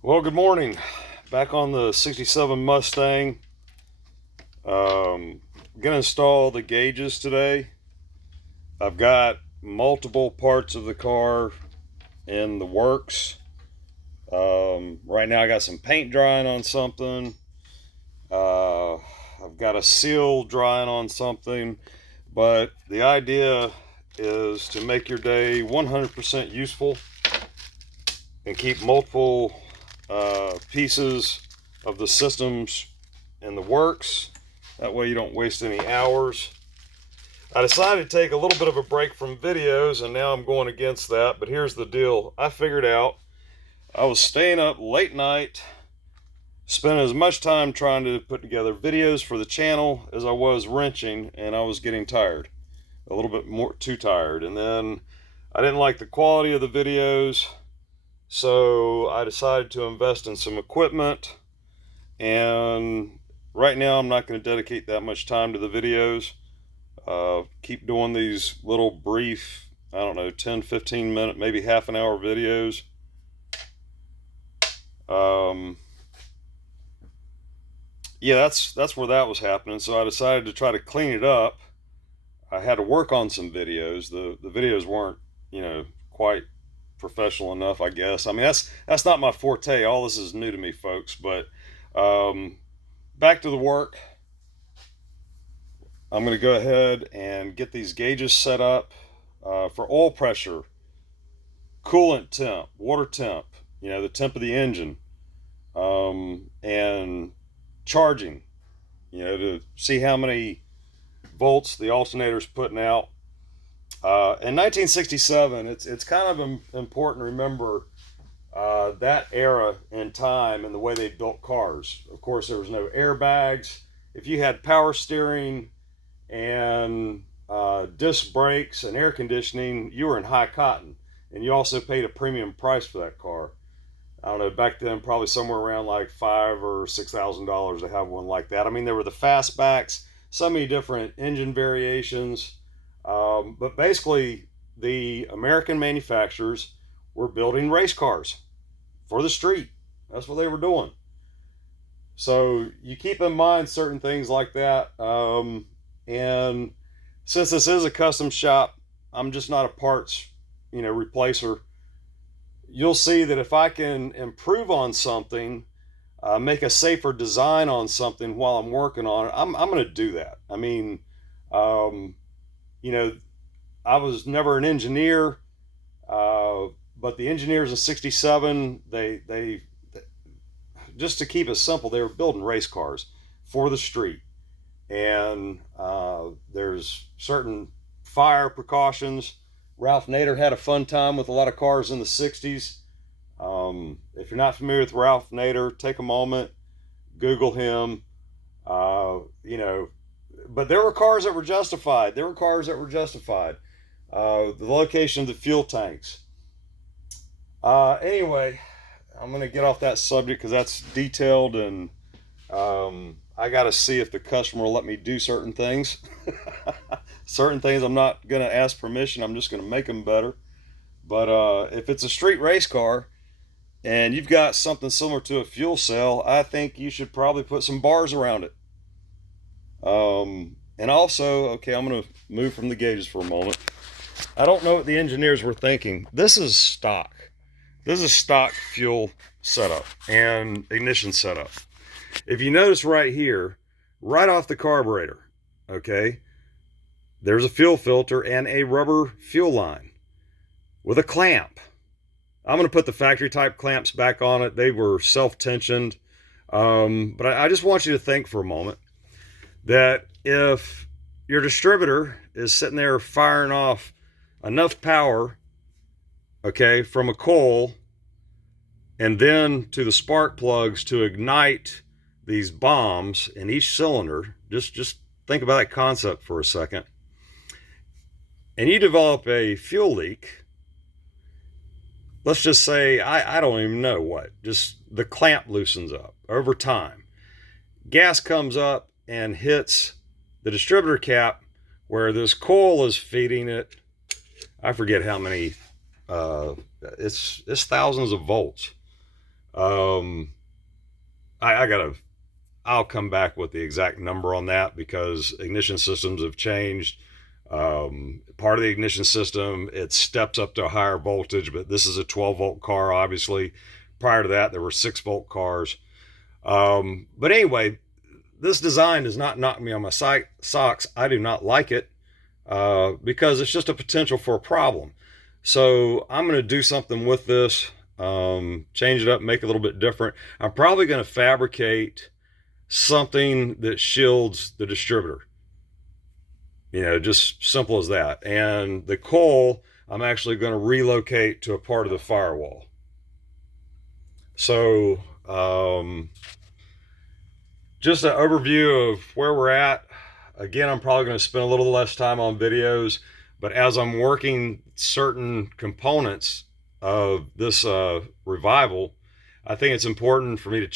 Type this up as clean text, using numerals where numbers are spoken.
Well, good morning. Back on the 67 Mustang. Gonna install the gauges today. I've got multiple parts of the car in the works. Right now I got some paint drying on something. I've got a seal drying on something. But the idea is to make your day 100% useful and keep multiple pieces of the systems in the works. That way you don't waste any hours. I decided to take a little bit of a break from videos, and now I'm going against that. But here's the deal. I figured out I was staying up late night, spending as much time trying to put together videos for the channel as I was wrenching, and I was getting tired. A little bit more too tired. And then I didn't like the quality of the videos, so I decided to invest in some equipment. And right now I'm not going to dedicate that much time to the videos. Keep doing these little brief, I don't know, 10-15 minute, maybe half an hour videos. Yeah, that's where that was happening. So I decided to try to clean it up. I had to work on some videos. The videos weren't, quite professional enough, I guess. I mean, that's not my forte. All this is new to me, folks. But back to the work. I'm going to go ahead and get these gauges set up for oil pressure, coolant temp, water temp, the temp of the engine, and charging, to see how many volts the alternator's putting out. In 1967, it's kind of important to remember that era in time and the way they built cars. Of course, there was no airbags. If you had power steering and disc brakes and air conditioning, you were in high cotton, and you also paid a premium price for that car. I don't know, back then probably somewhere around like $5,000 or $6,000 to have one like that. I mean, there were the fastbacks, so many different engine variations, but basically the American manufacturers were building race cars for the street. That's what they were doing. So you keep in mind certain things like that. And since this is a custom shop, I'm just not a parts, replacer. You'll see that if I can improve on something, make a safer design on something while I'm working on it, I'm going to do that. I mean, you know, I was never an engineer, but the engineers in '67, they just to keep it simple, they were building race cars for the street. And there's certain fire precautions. Ralph Nader had a fun time with a lot of cars in the 60s. If you're not familiar with Ralph Nader, take a moment, Google him. But there were cars that were justified. The location of the fuel tanks. Anyway, I'm going to get off that subject because that's detailed, and I got to see if the customer will let me do certain things. Certain things I'm not going to ask permission. I'm just going to make them better. But if it's a street race car and you've got something similar to a fuel cell, I think you should probably put some bars around it. And also, okay, I'm going to move from the gauges for a moment. I don't know what the engineers were thinking. This is stock. This is stock fuel setup and ignition setup. If you notice right here, right off the carburetor, okay, there's a fuel filter and a rubber fuel line with a clamp. I'm going to put the factory type clamps back on it. They were self-tensioned. But I just want you to think for a moment that if your distributor is sitting there firing off enough power, okay, from a coil and then to the spark plugs to ignite these bombs in each cylinder, just think about that concept for a second, and you develop a fuel leak. Let's just say, I don't even know what, just the clamp loosens up over time. Gas comes up and hits the distributor cap where this coil is feeding it. I forget how many, it's thousands of volts. Um, I gotta, I'll come back with the exact number on that because ignition systems have changed. Part of the ignition system, it steps up to a higher voltage, but this is a 12-volt car, obviously. Prior to that, there were 6-volt cars. But anyway, this design does not knock me on my socks. I do not like it because it's just a potential for a problem. So I'm going to do something with this, change it up, make it a little bit different. I'm probably going to fabricate something that shields the distributor. You know, just simple as that. And the coil, I'm actually going to relocate to a part of the firewall. So, just an overview of where we're at. Again, I'm probably going to spend a little less time on videos, but as I'm working certain components of this revival, I think it's important for me to